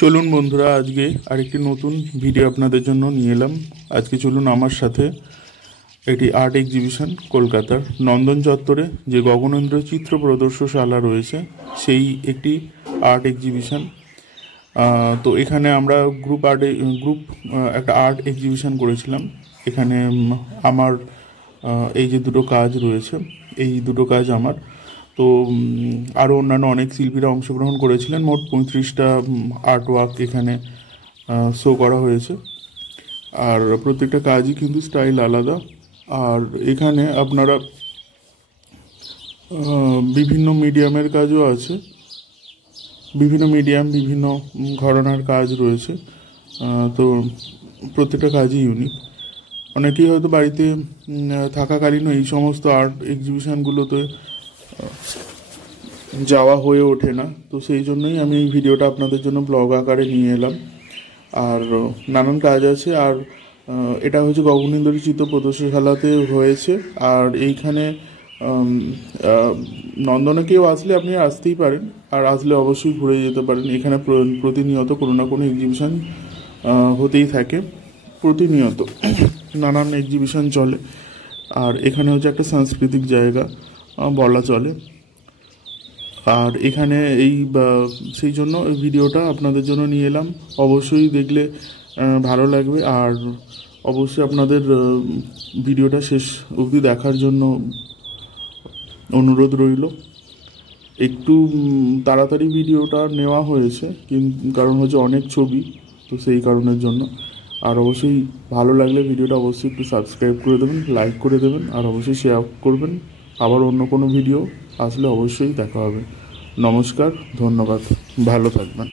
চলুন বন্ধুরা, আজকে আরেকটি নতুন ভিডিও আপনাদের জন্য নিয়ে এলাম। আজকে চলুন আমার সাথে একটি আর্ট এক্সিবিশন কলকাতার নন্দন চত্বরে যে গগনেন্দ্র চিত্র প্রদর্শনশালা রয়েছে, সেই একটি আর্ট এক্সিবিশন। তো এখানে আমরা গ্রুপ একটা আর্ট এক্সিবিশন করেছিলাম। এখানে আমার এই যে দুটো কাজ রয়েছে, এই দুটো কাজ আমার। তো আরও অন্যান্য অনেক শিল্পীরা অংশগ্রহণ করেছিলেন। মোট 35টা আর্ট ওয়ার্ক এখানে শো করা হয়েছে, আর প্রত্যেকটা কাজই কিন্তু স্টাইল আলাদা। আর এখানে আপনারা বিভিন্ন মিডিয়ামের কাজও আছে, বিভিন্ন মিডিয়াম, বিভিন্ন ঘরানার কাজ রয়েছে। তো প্রত্যেকটা কাজই ইউনিক। অনেকেই হয়তো বাড়িতে থাকাকালীন এই সমস্ত আর্ট এক্সিবিশনগুলোতে যাওয়া হয়ে ওঠে না, তো সেই জন্যই আমি এই ভিডিওটা আপনাদের জন্য ব্লগ আকারে নিয়ে এলাম। আর নানান কাজ আছে। আর এটা হচ্ছে গগনেন্দ্র চিত্র প্রদর্শনশালাতে হয়েছে। আর এইখানে নন্দনে কেউ আসলে আপনি আসতেই পারেন, আর আসলে অবশ্যই ঘুরে যেতে পারেন। এখানে প্রতিনিয়ত কোনো না কোনো এক্সিবিশন হতেই থাকে, প্রতিনিয়ত নানান এক্সিবিশন চলে। আর এখানে হচ্ছে একটা সাংস্কৃতিক জায়গা বলা চলে। আর এখানে সেই জন্য এই ভিডিওটা আপনাদের জন্য নিয়ে এলাম। অবশ্যই দেখলে ভালো লাগবে, আর অবশ্যই আপনাদের ভিডিওটা শেষ অবধি দেখার জন্য অনুরোধ রইল। একটু তাড়াতাড়ি ভিডিওটা নেওয়া হয়েছে, কারণ হচ্ছে অনেক ছবি, তো সেই কারণের জন্য। আর অবশ্যই ভালো লাগলে ভিডিওটা অবশ্যই একটু সাবস্ক্রাইব করে দেবেন, লাইক করে দেবেন, আর অবশ্যই শেয়ার করবেন। আবার অন্য কোনো ভিডিও আসলে অবশ্যই দেখা হবে। নমস্কার, ধন্যবাদ, ভালো থাকবেন।